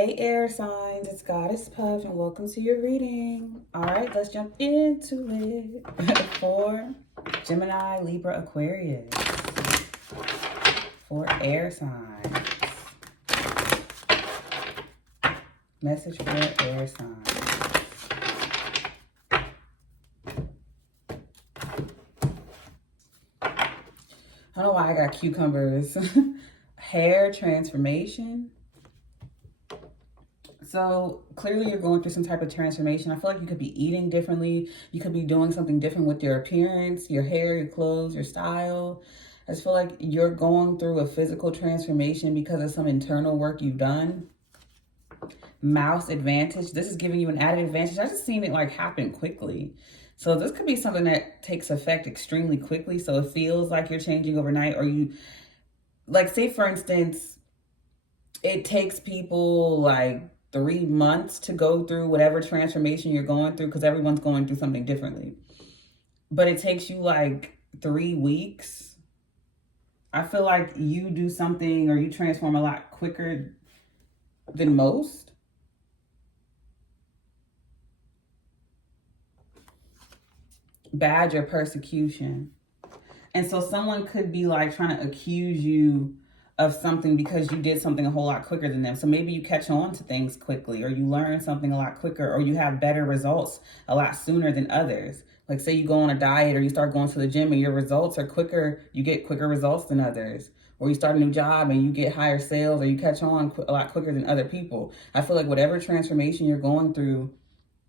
Hey air signs, it's Goddess Puff and welcome to your reading. All right, let's jump into it. For Gemini, Libra, Aquarius. For air signs. Message for air signs. I don't know why I got cucumbers. Hair transformation. So clearly you're going through some type of transformation. I feel like you could be eating differently. You could be doing something different with your appearance, your hair, your clothes, your style. I just feel like you're going through a physical transformation because of some internal work you've done. Mouse advantage. This is giving you an added advantage. I just seen it like happen quickly. So this could be something that takes effect extremely quickly. So it feels like you're changing overnight, or you, like, say for instance, it takes people like 3 months to go through whatever transformation you're going through, because everyone's going through something differently. But it takes you like 3 weeks. I feel like you do something or you transform a lot quicker than most. Badge or persecution. And so someone could be like trying to accuse you of something because you did something a whole lot quicker than them. So maybe you catch on to things quickly, or you learn something a lot quicker, or you have better results a lot sooner than others. Like say you go on a diet or you start going to the gym and your results are quicker, you get quicker results than others. Or you start a new job and you get higher sales, or you catch on a lot quicker than other people. I feel like whatever transformation you're going through,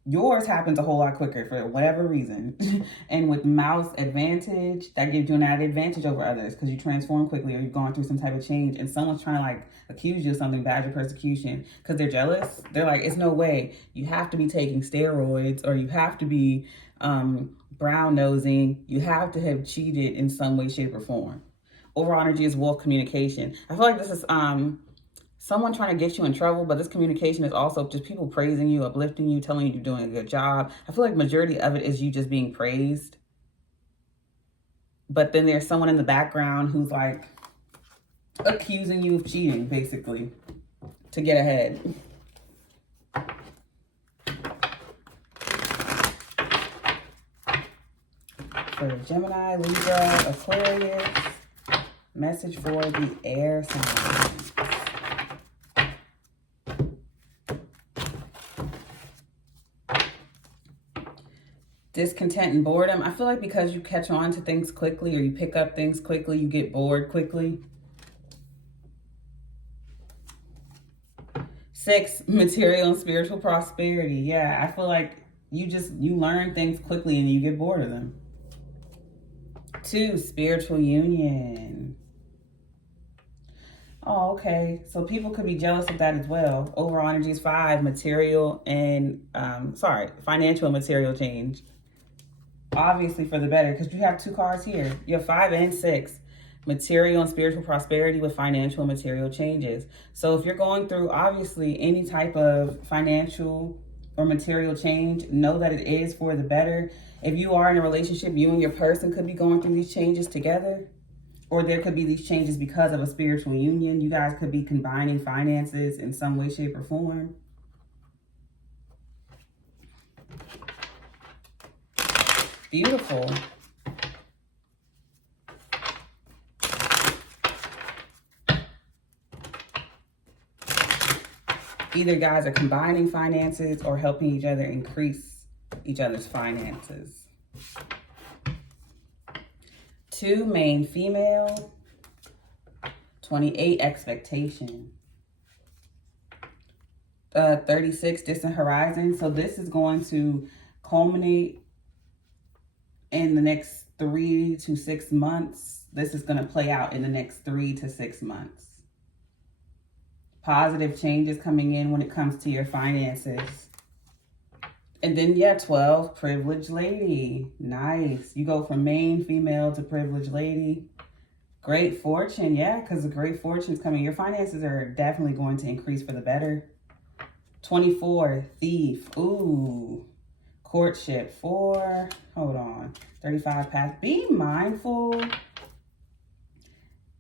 yours happens a whole lot quicker for whatever reason. And with mouse advantage, that gives you an added advantage over others because you transform quickly, or you've gone through some type of change, and someone's trying to like accuse you of something, badge or persecution, because they're jealous. They're like, it's no way. You have to be taking steroids, or you have to be brown nosing. You have to have cheated in some way, shape, or form. Overall energy is wolf communication. I feel like this is someone trying to get you in trouble, but this communication is also just people praising you, uplifting you, telling you you're doing a good job. I feel like majority of it is you just being praised. But then there's someone in the background who's like accusing you of cheating, basically, to get ahead. For Gemini, Libra, Aquarius, message for the air signs. Discontent and boredom. I feel like because you catch on to things quickly, or you pick up things quickly, you get bored quickly. 6, material and spiritual prosperity. Yeah, I feel like you learn things quickly and you get bored of them. 2, spiritual union. Oh, okay. So people could be jealous of that as well. Overall energy is 5, material and, financial and material change. Obviously for the better, because you have 2 cards here. You have 5 and 6. Material and spiritual prosperity with financial and material changes. So if you're going through, obviously, any type of financial or material change, know that it is for the better. If you are in a relationship, you and your person could be going through these changes together. Or there could be these changes because of a spiritual union. You guys could be combining finances in some way, shape, or form. Beautiful. Either guys are combining finances or helping each other increase each other's finances. 2, main female. 28, expectation. 36, distant horizon. So this is going to culminate in the next 3 to 6 months. This is going to play out in the next 3 to 6 months. Positive changes coming in when it comes to your finances. And then, yeah, 12, privileged lady. Nice. You go from main female to privileged lady. Great fortune. Yeah, because the great fortune is coming. Your finances are definitely going to increase for the better. 24, thief. Ooh. Courtship. 4, hold on. 35, path. Be mindful.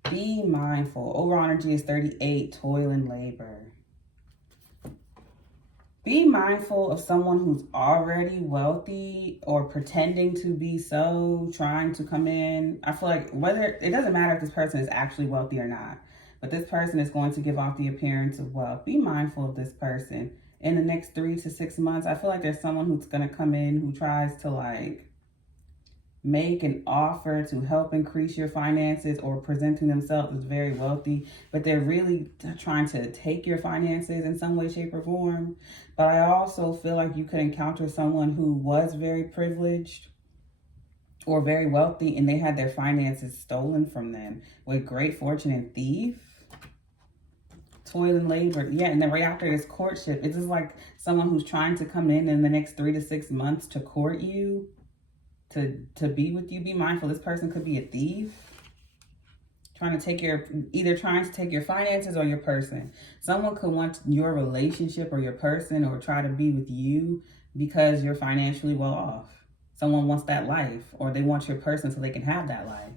Be mindful. Overall energy is 38, toil and labor. Be mindful of someone who's already wealthy or pretending to be so, trying to come in. I feel like it doesn't matter if this person is actually wealthy or not, but this person is going to give off the appearance of wealth. Be mindful of this person. In the next 3 to 6 months, I feel like there's someone who's going to come in who tries to like make an offer to help increase your finances or presenting themselves as very wealthy, but they're really trying to take your finances in some way, shape, or form. But I also feel like you could encounter someone who was very privileged or very wealthy and they had their finances stolen from them with great fortune and thief. Toil and labor. Yeah, and then right after this courtship, it's just like someone who's trying to come in the next 3 to 6 months to court you, to be with you. Be mindful. This person could be a thief, trying to take your finances or your person. Someone could want your relationship or your person or try to be with you because you're financially well off. Someone wants that life, or they want your person so they can have that life.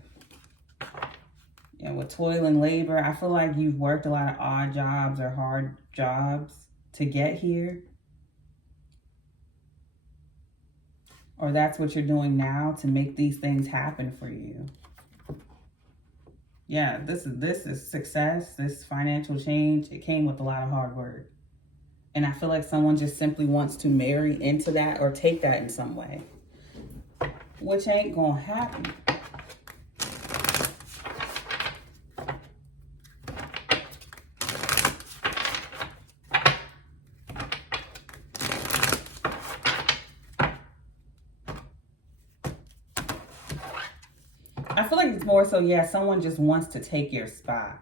Yeah, with toil and labor, I feel like you've worked a lot of odd jobs or hard jobs to get here. Or that's what you're doing now to make these things happen for you. Yeah, this is success, this financial change. It came with a lot of hard work. And I feel like someone just simply wants to marry into that or take that in some way, which ain't gonna happen. I feel like it's more so, yeah, someone just wants to take your spot.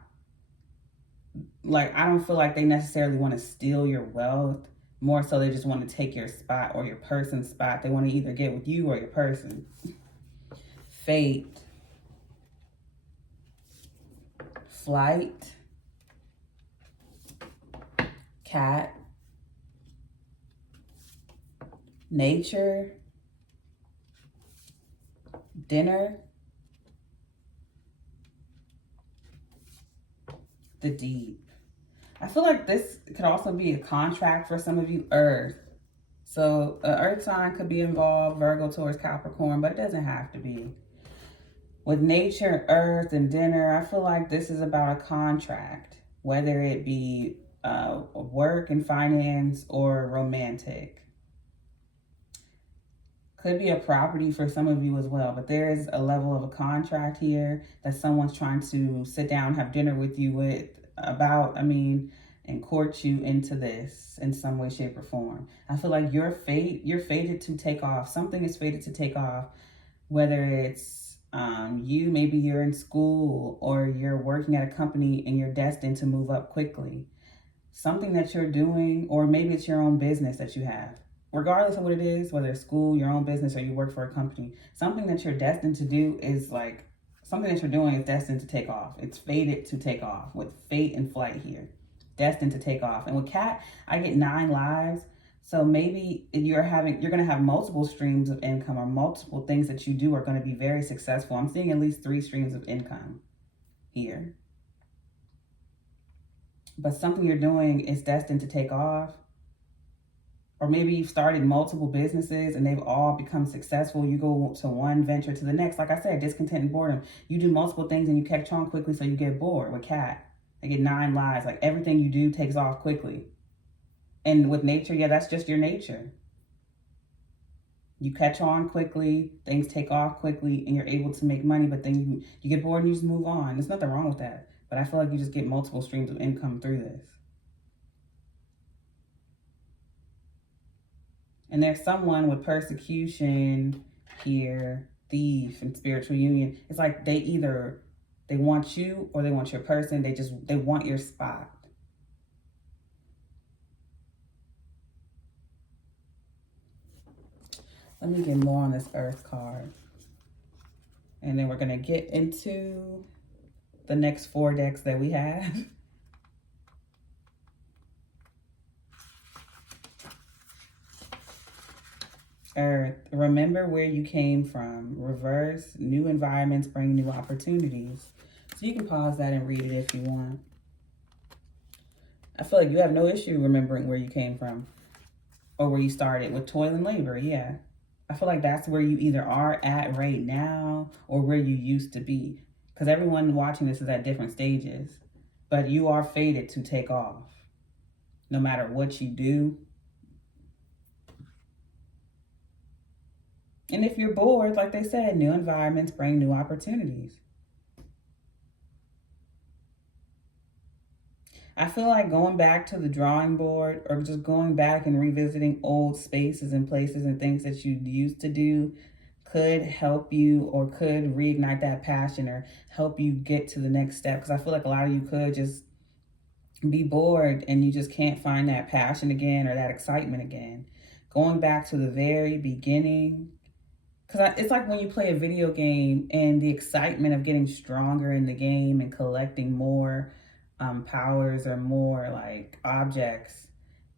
Like, I don't feel like they necessarily want to steal your wealth. More so, they just want to take your spot or your person's spot. They want to either get with you or your person. Fate. Flight. Cat. Nature. Dinner. The deep. I feel like this could also be a contract for some of you. Earth. So an earth sign could be involved, Virgo, Taurus, Capricorn, but it doesn't have to be. With nature, earth, and dinner, I feel like this is about a contract, whether it be work and finance or romantic. Could be a property for some of you as well, but there is a level of a contract here that someone's trying to sit down, have dinner with you and court you into this in some way, shape, or form. I feel like you're fated to take off. Something is fated to take off, whether it's maybe you're in school or you're working at a company and you're destined to move up quickly. Something that you're doing, or maybe it's your own business that you have. Regardless of what it is, whether it's school, your own business, or you work for a company, something that you're destined to do is like, something that you're doing is destined to take off. It's fated to take off with fate and flight here. Destined to take off. And with cat, I get 9 lives. So maybe you're going to have multiple streams of income, or multiple things that you do are going to be very successful. I'm seeing at least 3 streams of income here. But something you're doing is destined to take off. Or maybe you've started multiple businesses and they've all become successful. You go to one venture to the next. Like I said, discontent and boredom. You do multiple things and you catch on quickly, so you get bored. With cat, I get 9 lives. Like, everything you do takes off quickly. And with nature, yeah, that's just your nature. You catch on quickly, things take off quickly, and you're able to make money, but then you get bored and you just move on. There's nothing wrong with that. But I feel like you just get multiple streams of income through this. And there's someone with persecution here, thief, and spiritual union. It's like they want you or they want your person. They want your spot. Let me get more on this Earth card. And then we're going to get into the next 4 decks that we have. Earth, remember where you came from. Reverse, new environments bring new opportunities. So you can pause that and read it if you want. I feel like you have no issue remembering where you came from. or where you started with toil and labor. Yeah. I feel like that's where you either are at right now or where you used to be. Because everyone watching this is at different stages. But you are fated to take off. No matter what you do. And if you're bored, like they said, new environments bring new opportunities. I feel like going back to the drawing board or just going back and revisiting old spaces and places and things that you used to do could help you or could reignite that passion or help you get to the next step. Because I feel like a lot of you could just be bored and you just can't find that passion again or that excitement again. Going back to the very beginning. Because it's like when you play a video game and the excitement of getting stronger in the game and collecting more powers or more like objects,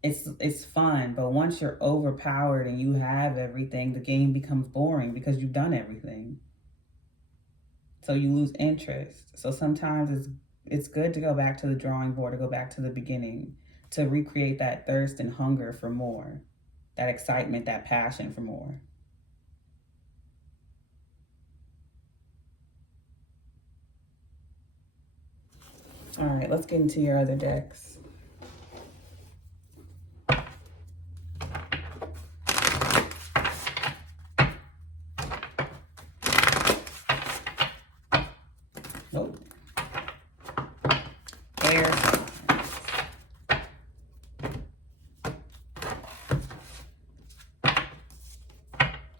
it's fun. But once you're overpowered and you have everything, the game becomes boring because you've done everything. So you lose interest. So sometimes it's good to go back to the drawing board, to go back to the beginning, to recreate that thirst and hunger for more, that excitement, that passion for more. All right, let's get into your other decks. Nope. Air signs.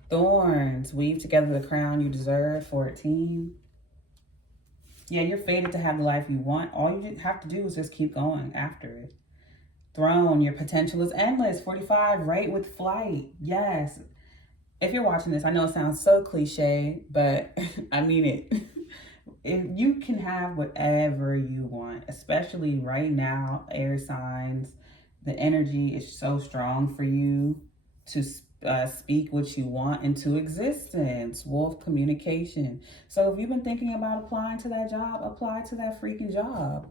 Thorns. Weave together the crown you deserve. 14. Yeah, you're fated to have the life you want. All you have to do is just keep going after it. Throne, your potential is endless. 45, right with flight. Yes. If you're watching this, I know it sounds so cliche, but I mean it. If you can have whatever you want, especially right now, air signs, the energy is so strong for you to speak what you want into existence. Wolf communication. So if you've been thinking about applying to that job, apply to that freaking job.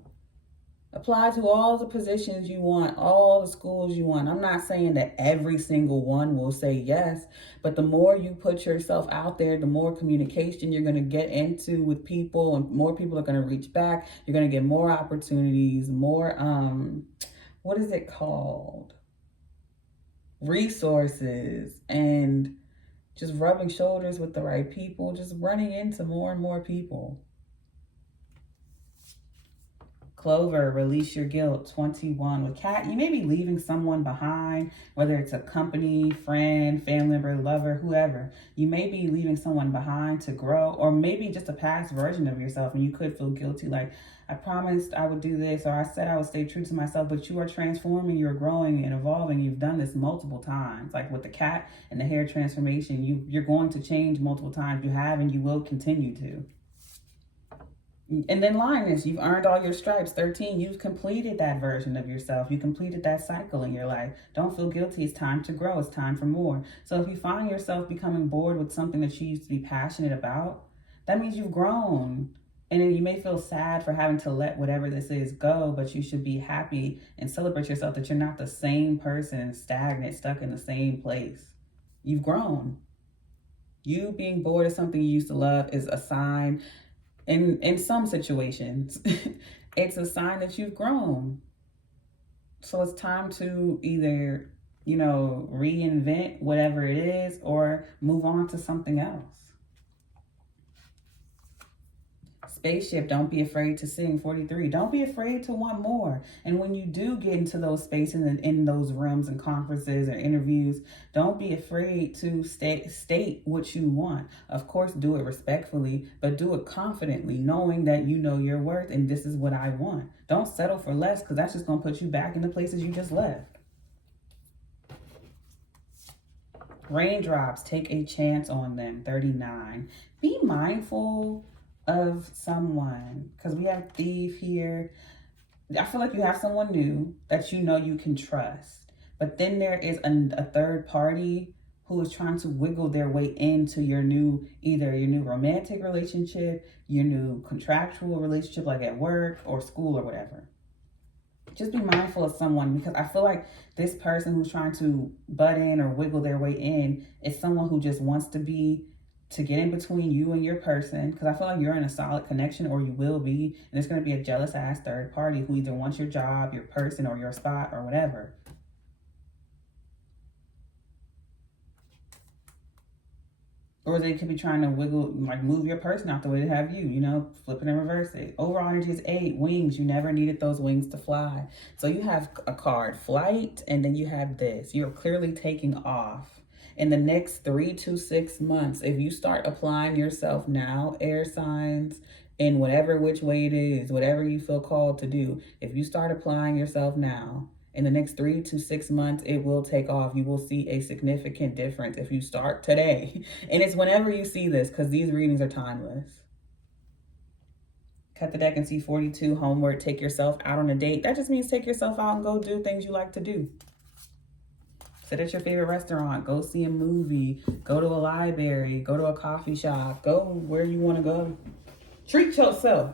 Apply to all the positions you want, all the schools you want. I'm not saying that every single one will say yes, but the more you put yourself out there, the more communication you're going to get into with people, and more people are going to reach back. You're going to get more opportunities, more, what is it called? Resources, and just rubbing shoulders with the right people, just running into more and more people. Clover, release your guilt. 21 with cat. You may be leaving someone behind, whether it's a company, friend, family member, lover, whoever. You may be leaving someone behind to grow, or maybe just a past version of yourself, and you could feel guilty, like, I promised I would do this, or I said I would stay true to myself, but you are transforming, you're growing and evolving. You've done this multiple times, like with the cat and the hair transformation. You're going to change multiple times. You have, and you will continue to. And then lioness, you've earned all your stripes. 13, you've completed that version of yourself. You completed that cycle in your life. Don't feel guilty. It's time to grow. It's time for more. So if you find yourself becoming bored with something that you used to be passionate about, that means you've grown. And then you may feel sad for having to let whatever this is go, but you should be happy and celebrate yourself that you're not the same person, stagnant, stuck in the same place. You've grown. You being bored of something you used to love is a sign. In some situations, it's a sign that you've grown. So it's time to either, reinvent whatever it is or move on to something else. Spaceship, don't be afraid to sing. 43, don't be afraid to want more. And when you do get into those spaces and in those rooms and conferences or interviews, don't be afraid to state what you want. Of course, do it respectfully, but do it confidently, knowing that you know your worth and this is what I want. Don't settle for less, because that's just going to put you back in the places you just left. Raindrops, take a chance on them. 39, be mindful of someone, because we have thief here. I feel like you have someone new that you know you can trust, but then there is a third party who is trying to wiggle their way into either your new romantic relationship, your new contractual relationship, like at work or school or whatever. just be mindful of someone, because I feel like this person who's trying to butt in or wiggle their way in is someone who just wants to get in between you and your person, because I feel like you're in a solid connection, or you will be, and there's going to be a jealous ass third party who either wants your job, your person, or your spot, or whatever. Or they could be trying to wiggle, like move your person out the way to have you, you know, flip it and reverse it. Overall energy is 8, wings. You never needed those wings to fly. So you have a card, flight, and then you have this. You're clearly taking off. In the next 3 to 6 months, if you start applying yourself now, air signs, in whatever which way it is, whatever you feel called to do, if you start applying yourself now, in the next 3 to 6 months, it will take off. You will see a significant difference if you start today. And it's whenever you see this, because these readings are timeless. Cut the deck and see 42, homework, take yourself out on a date. That just means take yourself out and go do things you like to do. Sit at your favorite restaurant, go see a movie, go to a library, go to a coffee shop, go where you want to go. Treat yourself.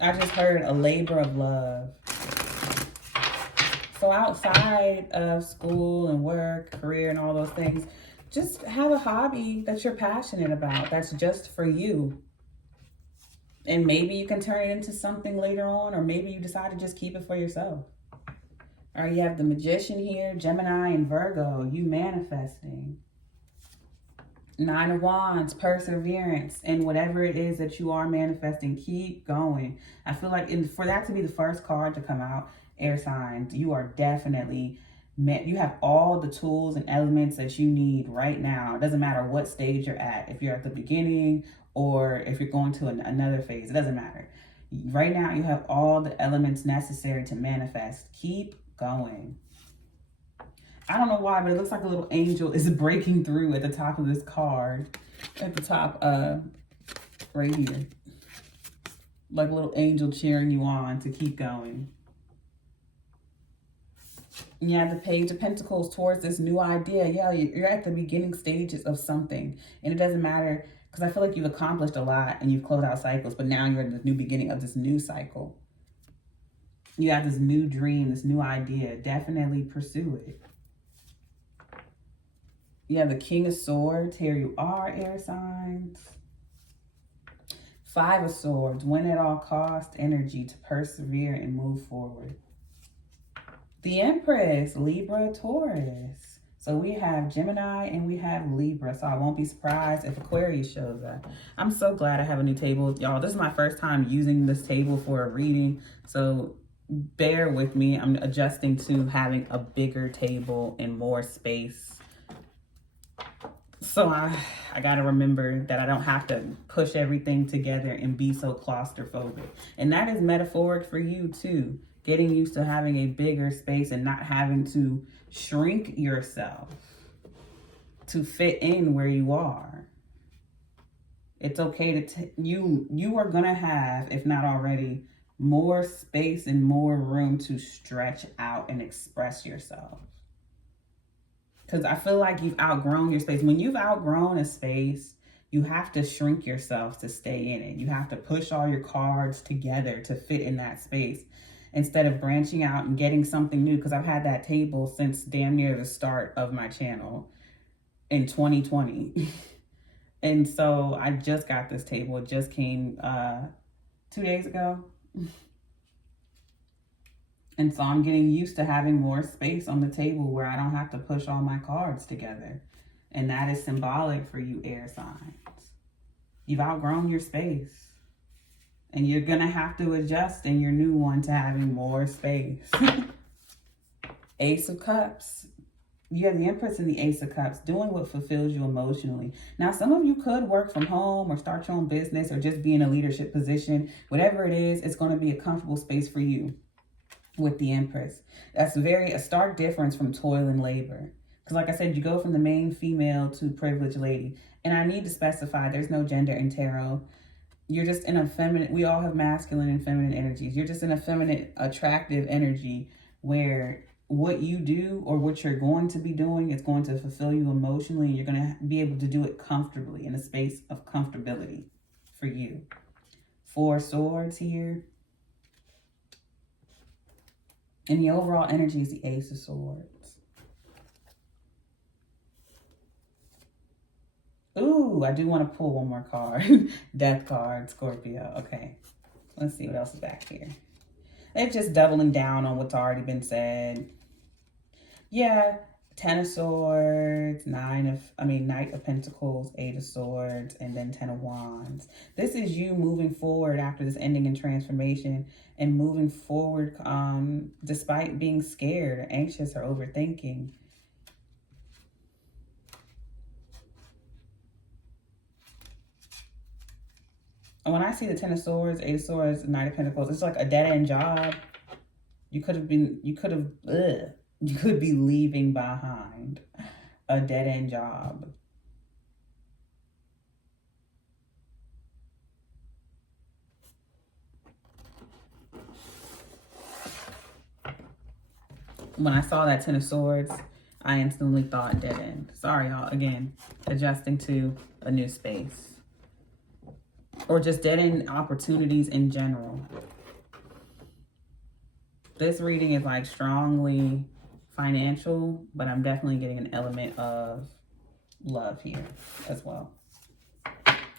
I just heard a labor of love. So outside of school and work, career, and all those things, just have a hobby that you're passionate about, that's just for you. And maybe you can turn it into something later on, or maybe you decide to just keep it for yourself. All right, you have the Magician here, Gemini and Virgo, you manifesting. 9 of Wands, perseverance, and whatever it is that you are manifesting, keep going. I feel like for that to be the first card to come out, air signs, you are definitely, you have all the tools and elements that you need right now. It doesn't matter what stage you're at, if you're at the beginning or if you're going to another phase, it doesn't matter. Right now, you have all the elements necessary to manifest. Keep going. I don't know why, but it looks like a little angel is breaking through at the top of this card. At the top, right here. Like a little angel cheering you on to keep going. And you have the Page of Pentacles towards this new idea. Yeah, you're at the beginning stages of something. And it doesn't matter, because I feel like you've accomplished a lot and you've closed out cycles, but now you're in the new beginning of this new cycle. You have this new dream, this new idea. Definitely pursue it. You have the King of Swords. Here you are, air signs. 5 of Swords. Win at all cost. Energy to persevere and move forward. The Empress. Libra, Taurus. So we have Gemini and we have Libra. So I won't be surprised if Aquarius shows up. I'm so glad I have a new table. Y'all, this is my first time using this table for a reading. So bear with me. I'm adjusting to having a bigger table and more space. So I got to remember that I don't have to push everything together and be so claustrophobic. And that is metaphoric for you too. Getting used to having a bigger space and not having to shrink yourself to fit in where you are. It's okay to, you are going to have, if not already, more space and more room to stretch out and express yourself. Because I feel like you've outgrown your space. When you've outgrown a space, you have to shrink yourself to stay in it. You have to push all your cards together to fit in that space instead of branching out and getting something new. Because I've had that table since damn near the start of my channel in 2020. And so I just got this table. It just came 2 days ago. And so I'm getting used to having more space on the table where I don't have to push all my cards together. And that is symbolic for you, air signs. You've outgrown your space. And you're going to have to adjust in your new one to having more space. Ace of Cups. You have the Empress and the Ace of Cups, doing what fulfills you emotionally. Now, some of you could work from home or start your own business or just be in a leadership position. Whatever it is, it's going to be a comfortable space for you. With the Empress, that's a stark difference from toil and labor. Because like I said, you go from the main female to privileged lady. And I need to specify there's no gender in tarot. You're just in a feminine, we all have masculine and feminine energies. You're just in a feminine, attractive energy where what you do or what you're going to be doing is going to fulfill you emotionally, and you're going to be able to do it comfortably, in a space of comfortability for you. 4 swords here. And the overall energy is the Ace of Swords. Ooh, I do want to pull one more card. Death card, Scorpio. Okay, let's see what else is back here. They're just doubling down on what's already been said. Yeah, 10 of Swords, Knight of Pentacles, 8 of Swords, and then 10 of Wands. This is you moving forward after this ending and transformation, and moving forward despite being scared or anxious or overthinking. And when I see the 10 of Swords, 8 of Swords, Knight of Pentacles, it's like a dead-end job. You could be leaving behind a dead-end job. When I saw that 10 of Swords, I instantly thought dead end. Sorry, y'all. Again, adjusting to a new space. Or just dead end opportunities in general. This reading is like strongly financial, but I'm definitely getting an element of love here as well.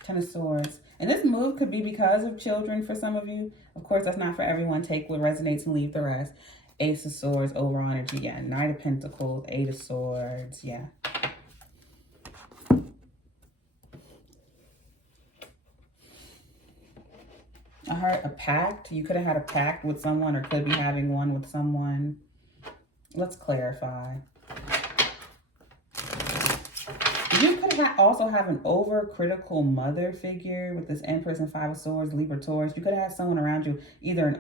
10 of Swords. And this move could be because of children for some of you. Of course, that's not for everyone. Take what resonates and leave the rest. Ace of Swords, overall energy. Yeah, Knight of Pentacles, 8 of Swords. Yeah. I heard a pact. You could have had a pact with someone, or could be having one with someone. Let's clarify. You could also have an overcritical mother figure with this Empress and 5 of Swords, Libra, Taurus. You could have someone around you, either an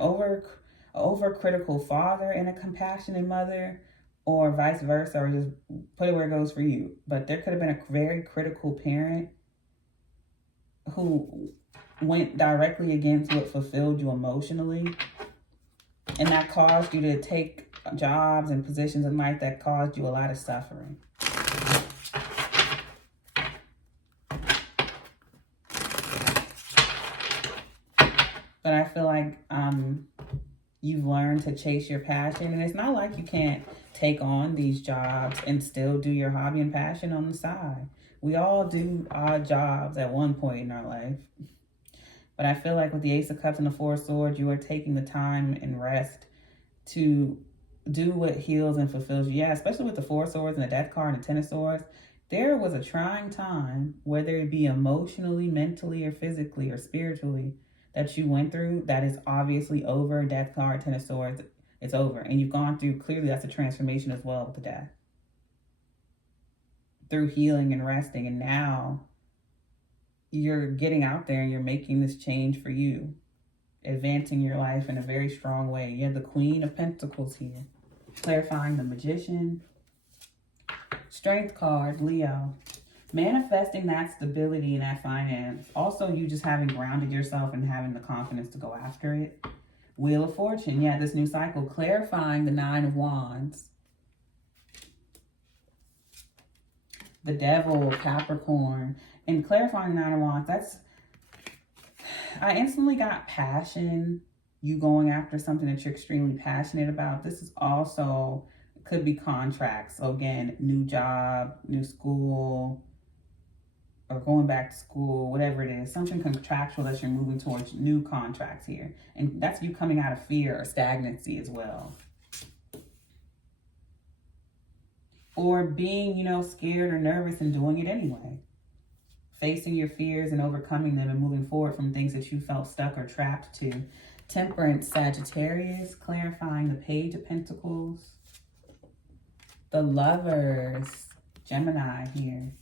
overcritical father and a compassionate mother, or vice versa, or just put it where it goes for you. But there could have been a very critical parent who went directly against what fulfilled you emotionally, and that caused you to take jobs and positions in life that caused you a lot of suffering. But I feel like you've learned to chase your passion, and it's not like you can't take on these jobs and still do your hobby and passion on the side. We all do odd jobs at one point in our life. But I feel like with the Ace of Cups and the 4 of Swords, you are taking the time and rest to do what heals and fulfills you. Yeah, especially with the 4 of Swords and the Death card and the 10 of Swords. There was a trying time, whether it be emotionally, mentally, or physically, or spiritually, that you went through that is obviously over. Death card, 10 of Swords, it's over. And you've gone through, clearly that's a transformation as well with the death. Through healing and resting. And now you're getting out there and you're making this change for you. Advancing your life in a very strong way. You have the Queen of Pentacles here. Clarifying the Magician. Strength card, Leo. Manifesting that stability and that finance. Also, you just having grounded yourself and having the confidence to go after it. Wheel of Fortune. Yeah, this new cycle. Clarifying the 9 of Wands. The Devil, Capricorn. And clarifying the 9 of Wands. I instantly got passion. You going after something that you're extremely passionate about. This is also, could be contracts. So again, new job, new school, or going back to school, whatever it is, something contractual that you're moving towards, new contracts here. And that's you coming out of fear or stagnancy as well. Or being, scared or nervous and doing it anyway. Facing your fears and overcoming them and moving forward from things that you felt stuck or trapped to. Temperance, Sagittarius, clarifying the Page of Pentacles. The Lovers, Gemini here.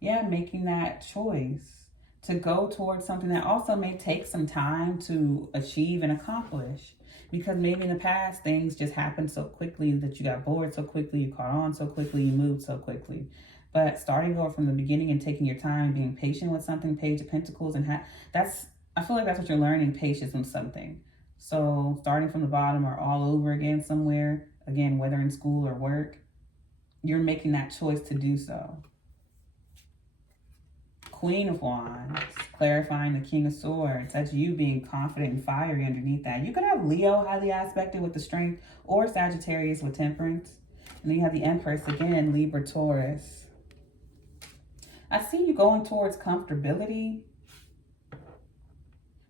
Yeah, making that choice to go towards something that also may take some time to achieve and accomplish. Because maybe in the past, things just happened so quickly that you got bored so quickly, you caught on so quickly, you moved so quickly. But starting over from the beginning and taking your time, being patient with something, Page of Pentacles, and I feel like that's what you're learning, patience with something. So starting from the bottom or all over again somewhere, again, whether in school or work, you're making that choice to do so. Queen of Wands, clarifying the King of Swords. That's you being confident and fiery underneath that. You could have Leo highly aspected with the Strength, or Sagittarius with Temperance. And then you have the Empress again, Libra, Taurus. I see you going towards comfortability.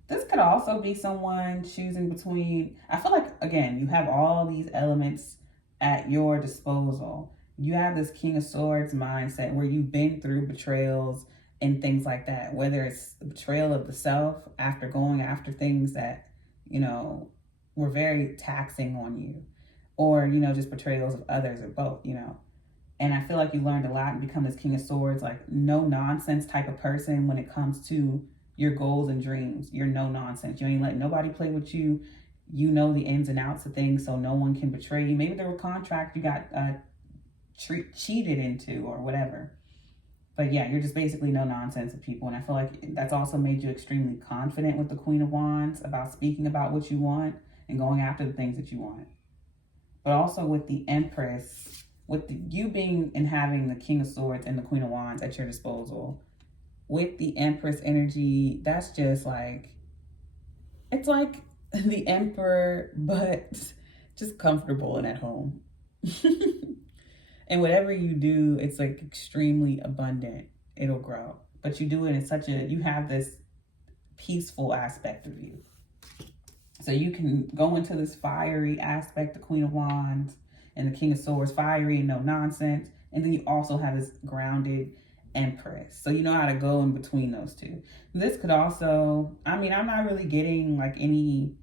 This could also be someone choosing between, I feel like, again, you have all these elements at your disposal. You have this King of Swords mindset where you've been through betrayals and things like that, whether it's the betrayal of the self after going after things that, you know, were very taxing on you, or, you know, just betrayals of others, or both, you know. And I feel like you learned a lot and become this King of Swords, like no nonsense type of person when it comes to your goals and dreams. You're no nonsense. You ain't let nobody play with you. You know the ins and outs of things, so no one can betray you. Maybe there were contracts you got cheated into or whatever. But yeah, you're just basically no nonsense with people. And I feel like that's also made you extremely confident with the Queen of Wands about speaking about what you want and going after the things that you want. But also with the Empress, with you being and having the King of Swords and the Queen of Wands at your disposal, with the Empress energy, that's just like, it's like the Emperor, but just comfortable and at home. And whatever you do, it's like extremely abundant. It'll grow. But you do it in such a, you have this peaceful aspect of you. So you can go into this fiery aspect, the Queen of Wands and the King of Swords, fiery and no nonsense. And then you also have this grounded Empress. So you know how to go in between those two. This could also, I mean, I'm not really getting like any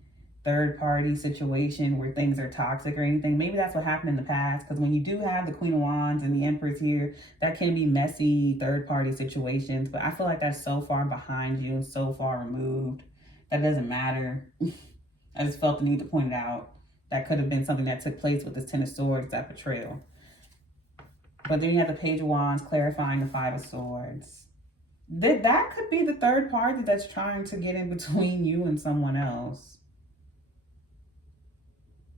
third party situation where things are toxic or anything. Maybe that's what happened in the past, because when you do have the Queen of Wands and the Empress here, that can be messy third party situations. But I feel like that's so far behind you and so far removed that doesn't matter. I just felt the need to point it out. That could have been something that took place with this Ten of Swords, that betrayal. But then you have the Page of Wands clarifying the Five of Swords. That could be the third party that's trying to get in between you and someone else.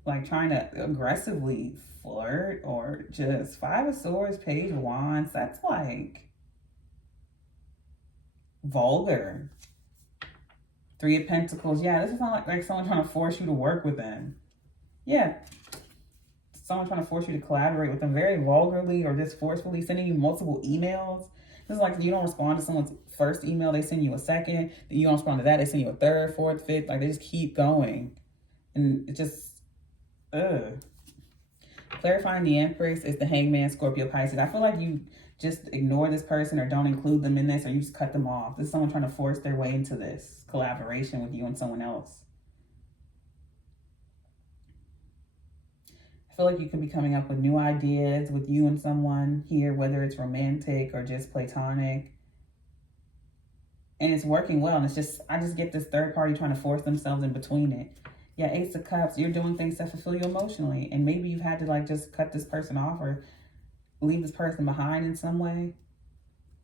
Like trying to aggressively flirt, or just Five of Swords, Page of Wands. That's like vulgar. Three of Pentacles. Yeah, this is not like someone trying to force you to work with them. Yeah. Someone trying to force you to collaborate with them very vulgarly, or just forcefully sending you multiple emails. This is like you don't respond to someone's first email, they send you a second. Then you don't respond to that, they send you a third, fourth, fifth. Like they just keep going. And it just, Clarifying the Empress is the Hangman, Scorpio, Pisces. I feel like you just ignore this person or don't include them in this, or you just cut them off. This is someone trying to force their way into this collaboration with you and someone else. I feel like you could be coming up with new ideas with you and someone here, whether it's romantic or just platonic. And it's working well. And it's just, I just get this third party trying to force themselves in between it. Yeah, Ace of Cups, you're doing things that fulfill you emotionally. And maybe you've had to like just cut this person off or leave this person behind in some way.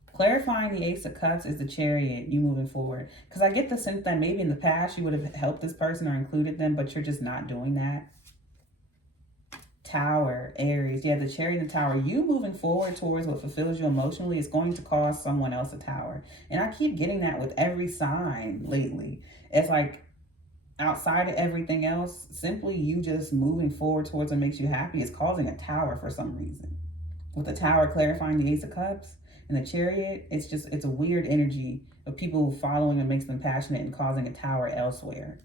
Clarifying the Ace of Cups is the Chariot, you moving forward. Because I get the sense that maybe in the past you would have helped this person or included them, but you're just not doing that. Tower, Aries. Yeah, the Chariot and Tower. You moving forward towards what fulfills you emotionally is going to cause someone else a tower. And I keep getting that with every sign lately. It's like, outside of everything else, simply you just moving forward towards what makes you happy is causing a tower for some reason. With the Tower clarifying the Ace of Cups and the Chariot, it's a weird energy of people following what makes them passionate and causing a tower elsewhere.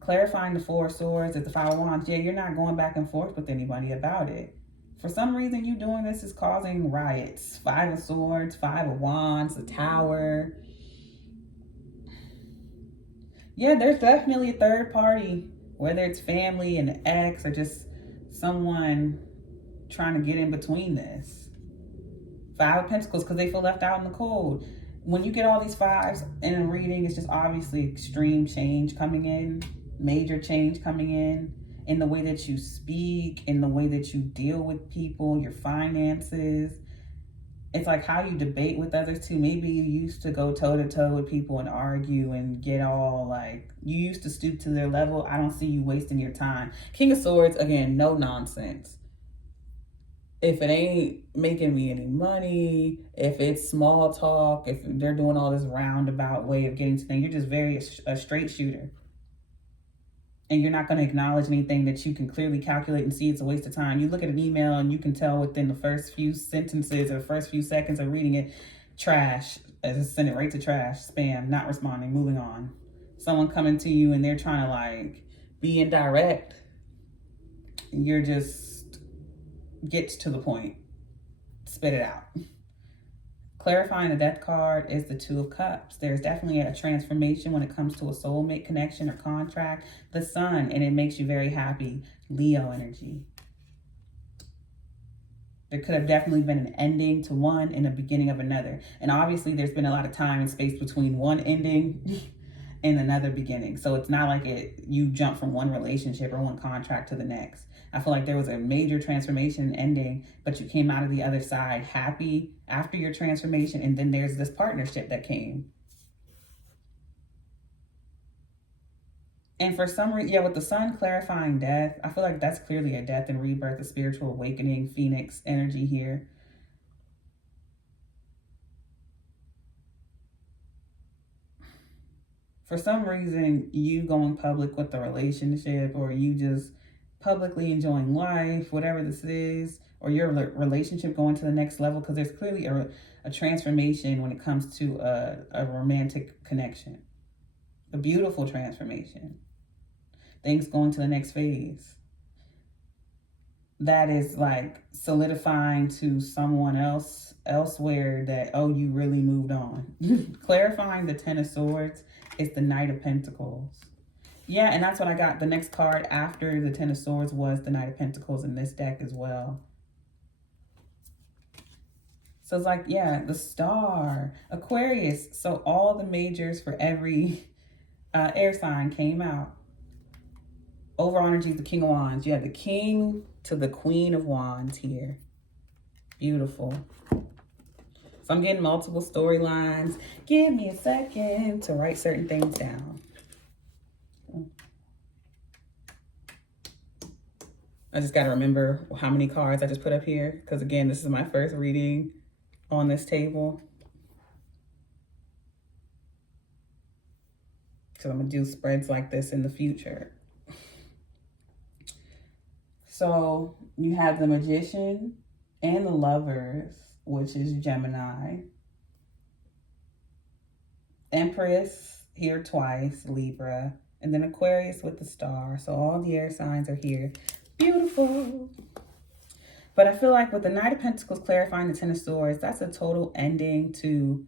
Clarifying the Four of Swords is the Five of Wands. Yeah, you're not going back and forth with anybody about it. For some reason, you doing this is causing riots. Five of Swords, Five of Wands, the Tower. Yeah, there's definitely a third party, whether it's family and an ex or just someone trying to get in between this. Five of Pentacles, because they feel left out in the cold. When you get all these fives in a reading, it's just obviously extreme change coming in, major change coming in the way that you speak, in the way that you deal with people, your finances. It's like how you debate with others too. Maybe you used to go toe to toe with people and argue and get all like, you used to stoop to their level. I don't see you wasting your time. King of Swords, again, no nonsense. If it ain't making me any money, if it's small talk, if they're doing all this roundabout way of getting to things, you're just very a straight shooter. And you're not going to acknowledge anything that you can clearly calculate and see it's a waste of time. You look at an email and you can tell within the first few sentences or the first few seconds of reading it, trash. Just send it right to trash, spam, not responding, moving on. Someone coming to you and they're trying to like be indirect. You're just, get to the point. Spit it out. Clarifying the Death card is the Two of Cups. There's definitely a transformation when it comes to a soulmate connection or contract. The Sun, and it makes you very happy. Leo energy. There could have definitely been an ending to one and a beginning of another. And obviously there's been a lot of time and space between one ending and another beginning. So it's not like you jump from one relationship or one contract to the next. I feel like there was a major transformation ending, but you came out of the other side happy after your transformation. And then there's this partnership that came. And for some reason, yeah, with the Sun clarifying death, I feel like that's clearly a death and rebirth, a spiritual awakening, Phoenix energy here. For some reason, you going public with the relationship, or you just publicly enjoying life, whatever this is, or your relationship going to the next level, because there's clearly a transformation when it comes to a romantic connection. A beautiful transformation. Things going to the next phase. That is like solidifying to someone else elsewhere that, oh, you really moved on. Clarifying the Ten of Swords is the Knight of Pentacles. Yeah, and that's what I got. The next card after the Ten of Swords was the Knight of Pentacles in this deck as well. So it's like, yeah, the Star, Aquarius. So all the majors for every air sign came out. Overall energy is the King of Wands. You have the King to the Queen of Wands here. Beautiful. So I'm getting multiple storylines. Give me a second to write certain things down. I just got to remember how many cards I just put up here. Because again, this is my first reading on this table. So I'm going to do spreads like this in the future. So you have the Magician and the Lovers, which is Gemini. Empress here twice, Libra. And then Aquarius with the Star. So all the air signs are here. Beautiful. But I feel like with the Knight of Pentacles clarifying the Ten of Swords, that's a total ending to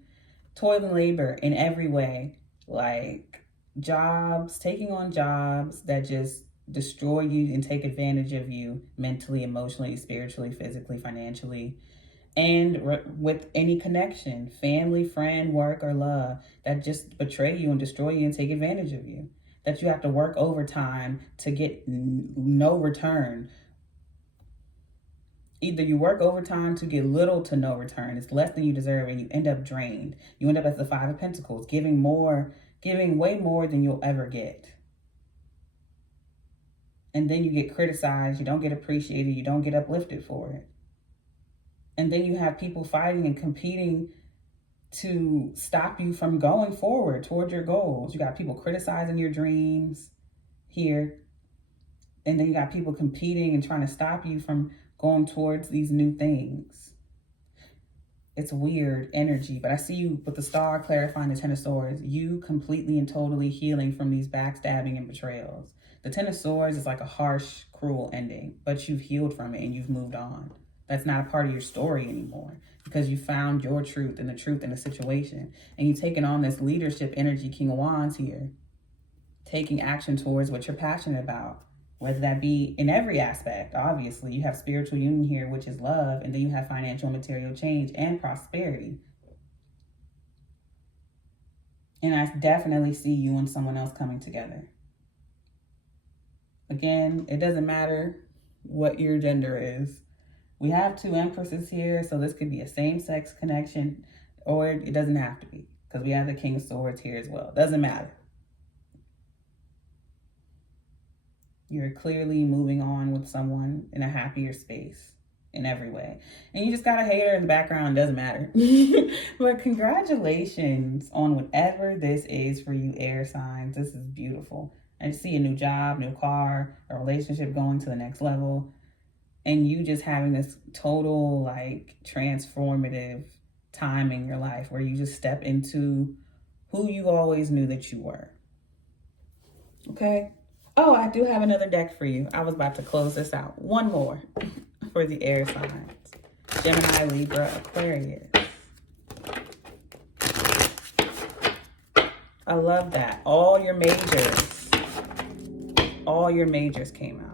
toil and labor in every way. Like jobs, taking on jobs that just destroy you and take advantage of you mentally, emotionally, spiritually, physically, financially. And with any connection, family, friend, work, or love, that just betray you and destroy you and take advantage of you. That you have to work overtime to get no return. Either you work overtime to get little to no return. It's less than you deserve and you end up drained. You end up as the Five of Pentacles, giving way more than you'll ever get. And then you get criticized. You don't get appreciated. You don't get uplifted for it. And then you have people fighting and competing to stop you from going forward toward your goals. You got people criticizing your dreams here. And then you got people competing and trying to stop you from going towards these new things. It's weird energy, but I see you with the Star clarifying the Ten of Swords. You completely and totally healing from these backstabbing and betrayals. The Ten of Swords is like a harsh, cruel ending, but you've healed from it and you've moved on. That's not a part of your story anymore because you found your truth and the truth in the situation. And you've taken on this leadership energy, King of Wands here, taking action towards what you're passionate about, whether that be in every aspect. Obviously, you have spiritual union here, which is love, and then you have financial and material change and prosperity. And I definitely see you and someone else coming together. Again, it doesn't matter what your gender is. We have 2 empresses here, so this could be a same-sex connection, or it doesn't have to be, because we have the King of Swords here as well. Doesn't matter. You're clearly moving on with someone in a happier space in every way. And you just got a hater in the background, doesn't matter. But congratulations on whatever this is for you, air signs. This is beautiful. I see a new job, new car, a relationship going to the next level. And you just having this total, like, transformative time in your life where you just step into who you always knew that you were. Okay? Oh, I do have another deck for you. I was about to close this out. One more for the air signs. Gemini, Libra, Aquarius. I love that. All your majors came out.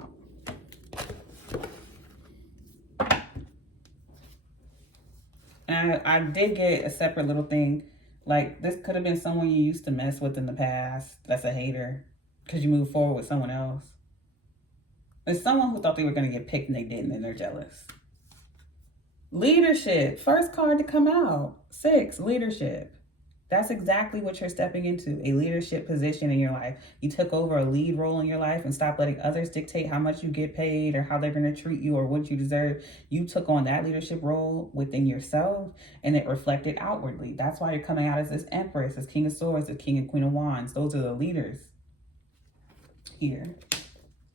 And I did get a separate little thing. Like, this could have been someone you used to mess with in the past. That's a hater. Because you move forward with someone else. There's someone who thought they were going to get picked and they didn't, and they're jealous. Leadership. First card to come out. 6, leadership. That's exactly what you're stepping into, a leadership position in your life. You took over a lead role in your life and stopped letting others dictate how much you get paid or how they're going to treat you or what you deserve. You took on that leadership role within yourself, and it reflected outwardly. That's why you're coming out as this Empress, as King of Swords, as King and Queen of Wands. Those are the leaders here.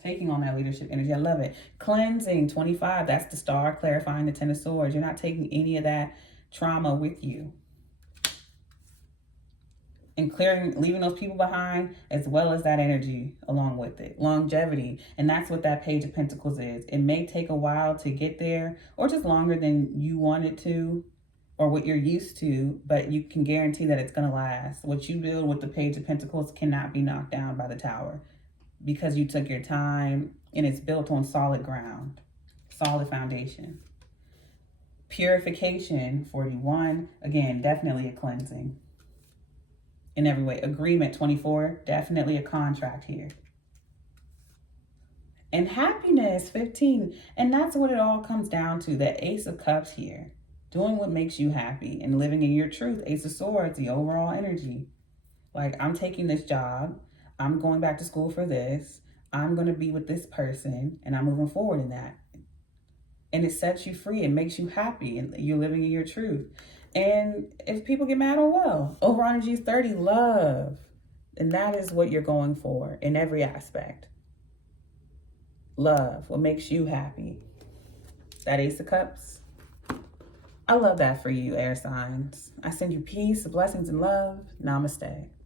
Taking on that leadership energy. I love it. Cleansing, 25. That's the Star, clarifying the 10 of Swords. You're not taking any of that trauma with you. And clearing, leaving those people behind, as well as that energy along with it. Longevity. And that's what that Page of Pentacles is. It may take a while to get there, or just longer than you wanted to, or what you're used to, but you can guarantee that it's going to last. What you build with the Page of Pentacles cannot be knocked down by the Tower, because you took your time, and it's built on solid ground, solid foundation. Purification, 41. Again, definitely a cleansing. In every way. Agreement, 24, definitely a contract here. And happiness, 15. And that's what it all comes down to, the Ace of Cups here. Doing what makes you happy and living in your truth. Ace of Swords, the overall energy. Like, I'm taking this job. I'm going back to school for this. I'm going to be with this person. And I'm moving forward in that. And it sets you free. It makes you happy. And you're living in your truth. And if people get mad, oh well. Overall energy is 30, love. And that is what you're going for in every aspect. Love, what makes you happy. That Ace of Cups. I love that for you, air signs. I send you peace, blessings, and love. Namaste.